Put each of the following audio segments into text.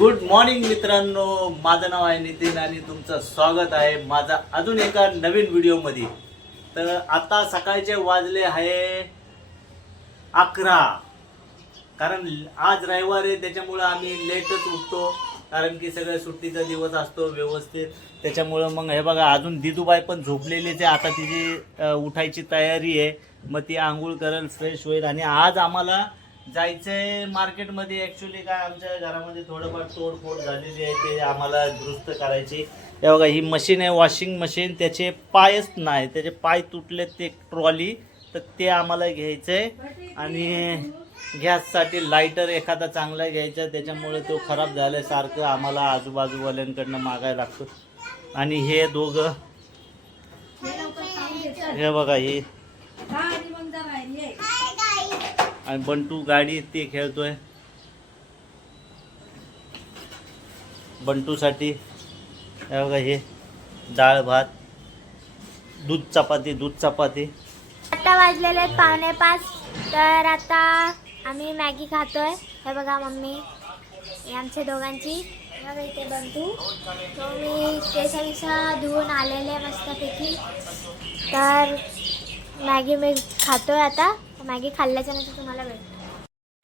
Good morning मित्रांनो, माझं नाव आहे नितीन आणि तुमचं स्वागत आहे माझा अजून एका नवीन व्हिडिओमध्ये। तर आता सकाळचे वाजले आहे 11, कारण आज रविवार आहे त्याच्यामुळे आम्ही लेटच उठतो, कारण की सगळं सुट्टीचा दिवस असतो व्यवस्थित। त्याच्यामुळे मग हे बघा, अजून दिदूबाई पण झोपलेलीच आहे। आता तिची उठायची तयारी आहे, मग ती आंघोळ करेल, फ्रेश होईल आणि आज आम्हाला जायचंय मार्केटमध्ये। ॲक्च्युली काय आमच्या घरामध्ये थोडंफार तोडफोड झालेली आहे, ते आम्हाला दुरुस्त करायची। हे बघा, ही मशीन आहे वॉशिंग मशीन, त्याचे पायच नाही, त्याचे पाय तुटले, ते ट्रॉली, तर ते आम्हाला घ्यायचं आहे। आणि गॅससाठी लायटर एखादा चांगला घ्यायचा, त्याच्यामुळे तो खराब झाला सारखं आम्हाला आजूबाजूवाल्यांकडनं मागायला लागतो। आणि हे दोघं, हे बघा, हे आणि बंटू गाडी ते खेळतोय। बंटूसाठी हे बघा, हे डाळ भात, दूध चपाती। आता वाजलेले आहेत 4:45, तर आता आम्ही मॅगी खातोय। हे बघा मम्मी, हे आमच्या दोघांची, बघा इथे बंटू, तो मी केसा धुवून आलेले मस्तपैकी। तर मॅगी मी खातोय आता, मॅगी खाल्ल्याच्या नंतर तुम्हाला भेटतो।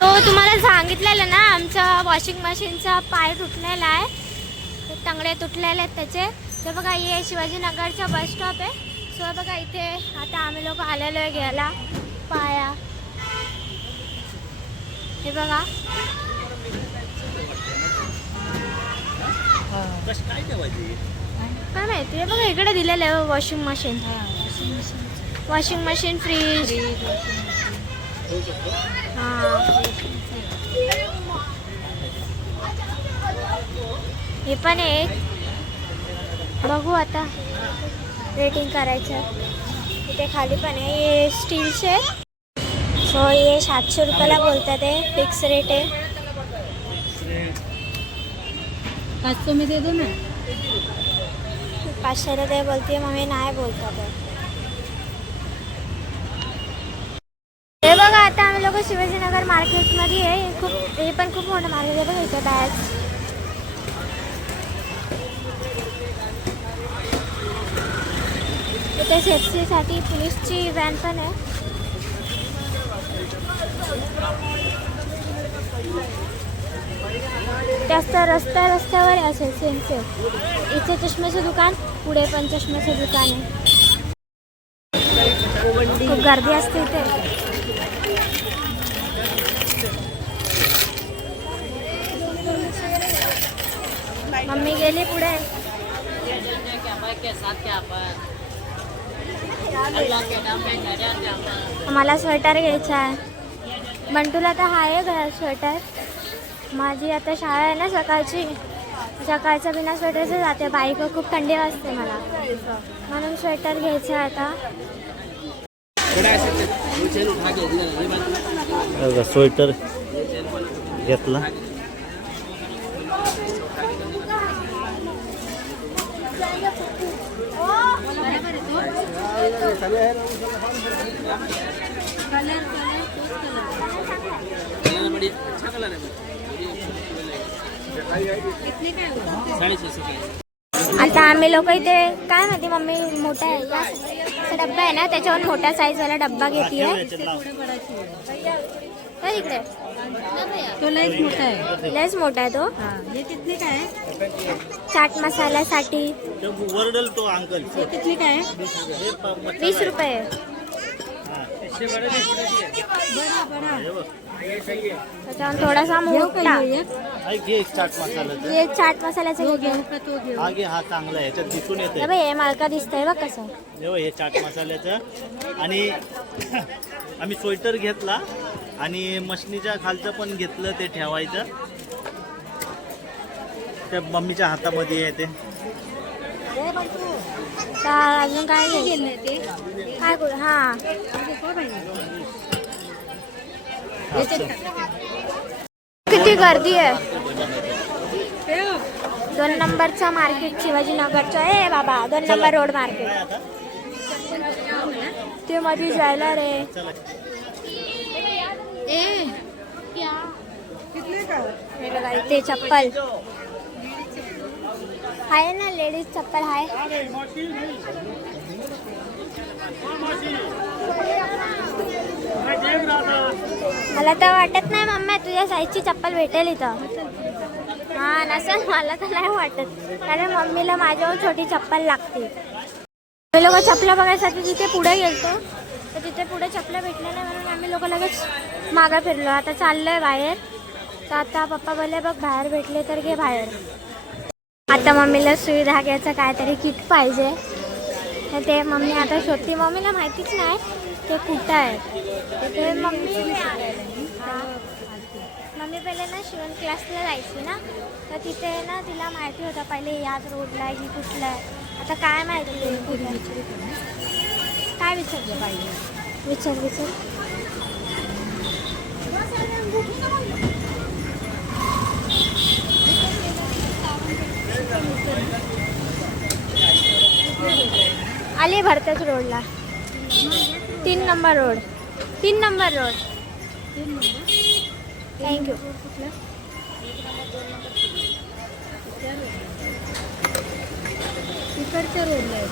तो तुम्हाला सांगितलेलं ना, आमच्या वॉशिंग मशीनचा पाय तुटलेला आहे, ते तंगडे तुटलेले आहेत त्याचे। तर बघा, हे शिवाजीनगरचा बस स्टॉप आहे। सो बघा, इथे आता आम्ही लोक आलेलो आहे घ्यायला पाया। हे बघा, काय माहिती, हे बघा इकडे दिलेलं आहे वॉशिंग मशीन, फ्रीज। हे पण एक बघू, आता रेटिंग करायचं। इथे खाली पण आहे, हे स्टीलचे। सो हे 700 रुपयाला बोलतात, आहे फिक्स रेट आहे। 500 में दे दो ना। 500 ते बोलते, मग मी नाही बोलतात आहे। हे बघा, आता आम्ही लोक शिवाजीनगर मार्केटमध्ये आहे। हे पण खूप मोठं मार्केट आहे। बघा इथे बॅग्स, इथे सेफ्टीसाठी पोलीसची व्हॅन पण आहे। जास्त रस्त्यावर असेल सेम। इथे चष्म्याचं दुकान, पुढे पण चष्म्याचं दुकान आहे। खूप गर्दी असते इथे। मम्मी गेली पुढे। मला स्वेटर घ्यायचा आहे। बंटूला तर आहे घरात स्वेटर। माझी आता शाळा आहे ना सकाळच्या बिना स्वेटरचं जाते, बाईक खूप थंडी वाजते मला, म्हणून स्वेटर घ्यायचं आहे आता। स्वेटर घेतला। आता आम्ही लोक इथे काय माहिती, मम्मी मोठा आहे का असा डब्बा आहे ना, त्याच्यावर मोठा साईजवाला डब्बा घेतीये। इकडे तो लयच मोठा आहे, लयच मोठा आहे तो। ये कितने का है? चाट मसाल्यासाठी वरडल तो अंकल, ये कितने का है? 20 रुपये। त्याच्यावर थोडासा मोठा, घे चाट मसाला। हे चाट मसाल्याचं घेऊ। आगे हा चांगला आहे, याच्यात दिसून येते। हे मालका दिसतंय बघ कसं, हे चाट मसाल्याचं। आणि आम्ही स्वेटर घेतला आणि मशनीच्या खालचं पण घेतलं, ते ठेवायचं, त्या मम्मीच्या हातामध्ये आहे ते। अजून काय काय करू? हा, किती गर्दी आहे। 2 नंबरचा मार्केट शिवाजीनगरचा आहे बाबा, 2 नंबर रोड मार्केट। ते मध्ये जायला रे। ए हे बघा इथे चप्पल, आहे ना लेडीज चप्पल आहे. मला तर वाटत नाही मम्मी तुझ्या साईजची चप्पल भेटेल इथं. हा नसेल मला तर नाही वाटत कारण मम्मीला माझ्यावर छोटी चप्पल लागते. आम्ही लोक चपला बघायसाठी तिथे पुढे गेलतो तर तिथे पुढे चपला भेटल्या नाही म्हणून आम्ही लोक लगेच मागं फिरलो. आता चाललोय बाहेर तर आता पप्पा बोलले बघ बाहेर भेटले तर घे बाहेर. आता मम्मीला सुई धाग्याचं काहीतरी किट पाहिजे तर ते मम्मी आता शोधते. मम्मीला माहितीच नाही ते कुठं आहे तर ते मम्मी पहिले ना शिवण क्लासला जायची ना तर तिथे ना तिला माहिती होतं पहिले याच रोडला आहे की कुठला आहे. आता काय माहिती ते कुठे काय विचारलं पाहिजे विचार. आले भरतेच रोडला 3 नंबर रोड. थँक्यू. इकडच्या रोडला आहे.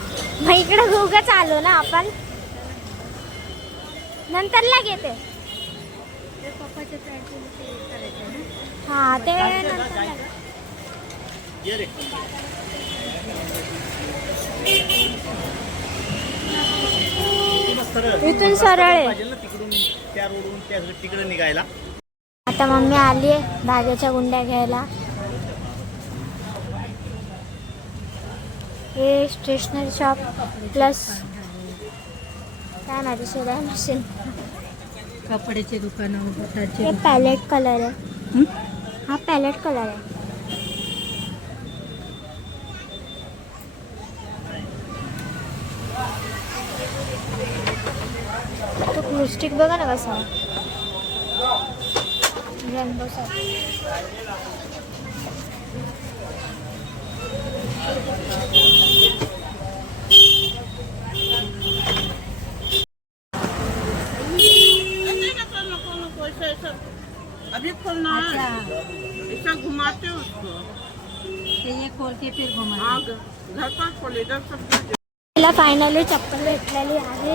मग इकडे घुगच आलो ना आपण नंतरला घेते. ते पप्पाच्या पॅन्ट करायचं ना. हा ते नंतरला ये रे. इथून सरळ आहे. पाहिजे ना तिकडून त्या रोडून त्या तिकडे निघायला. आता मम्मी आली आहे धाग्याच्या गुंड्या घ्यायला. हे स्टेशनरी शॉप प्लस काय माहिती शिलाई मशीन. कपड्याचे दुकानं बोटाचे हे पॅलेट कलर आहे. हा पॅलेट कलर आहे. तो प्लास्टिक बघा ना कसा रेनबो सा. अभी खोलना है, ऐसा घुमाते हो उसको। ये खोल के फिर घुमा. हाँ, घर पर खोल, इधर सब कुछ। तिला फायनली चप्पल भेटलेली आहे.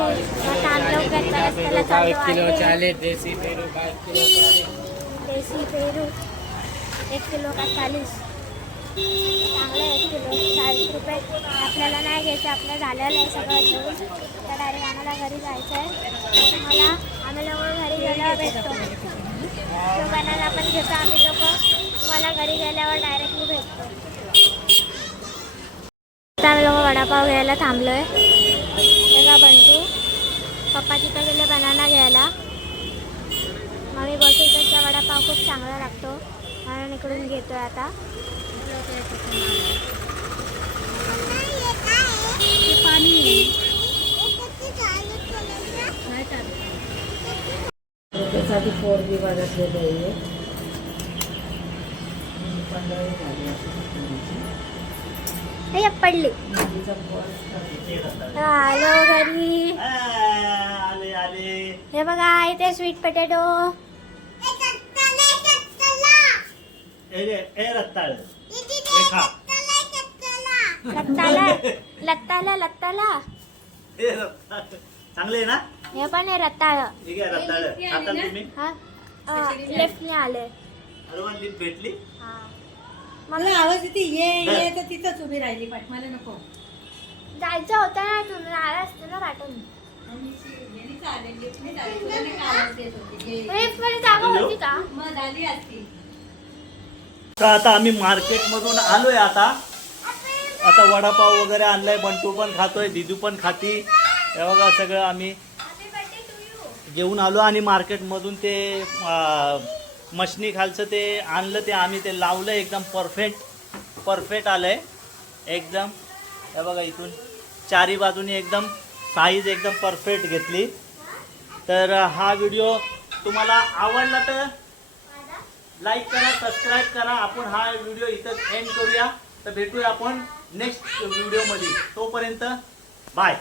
आता आम्ही लोक रस्त्याला चाललो आहे. देसी पेरू 1 किलो का 40. चांगलं 1 किलो 40 रुपये. आपल्याला नाही घ्यायचं आपलं झालेलं आहे सगळं घेऊन. तर डायरेक्ट आम्हाला घरी जायचं आहे. मला आम्ही लोक घरी गेल्यावर भेटतो. तो बनाना पण घेतो आम्ही लोक. तुम्हाला घरी गेल्यावर डायरेक्टली भेटतो. आता आम्ही लोक वडापाव घ्यायला थांबलो आहे. तेव्हा बंटू पप्पा तिथं गेले बनाना घ्यायला. मम्मी बोलते इकडचा वडापाव खूप चांगला लागतो म्हणून इकडून घेतोय आता. पाणी नाही टाकत. त्यासाठी 4 विभागातले आहे. हे पडली. आलो घरी. आले आले. हे बघा इथे स्वीट पोटॅटो. ए रत्ताळ लत्ताला चांगले आहे ना. हे पण आहे रताळ. ठीक आहे रत्ताळ आता तुम्ही हा लेफ्टने आले. हरवण लिप भेटली. हा मला आवाज येते ये तर तिथंच उभी राहिली. पाठ मला नको जायचं होतं ना तुम्ही आला असतं ना पाठवून. जागा होती का मग झाली असती. तर आता आम्ही मार्केट मधून आलोय. आता वडापाव वगैरे आणलाय. बंटू पण खातोय, दिदू पण खाती. हे बघा सगळं आम्ही जेवून आलो आणि मार्केट मधून ते मशनी खालचं ते आणलं. ते आम्ही ते लावलं. एकदम परफेक्ट आलंय एकदम. हे बघा इथून चारी बाजूनी एकदम साईज एकदम परफेक्ट घेतली. तर हा व्हिडिओ तुम्हाला आवडला तर लाईक करा, सबस्क्राईब करा. आपण हा व्हिडिओ इथं एंड करूया. तर भेटूया आपण नेक्स्ट व्हिडिओमध्ये. तोपर्यंत बाय.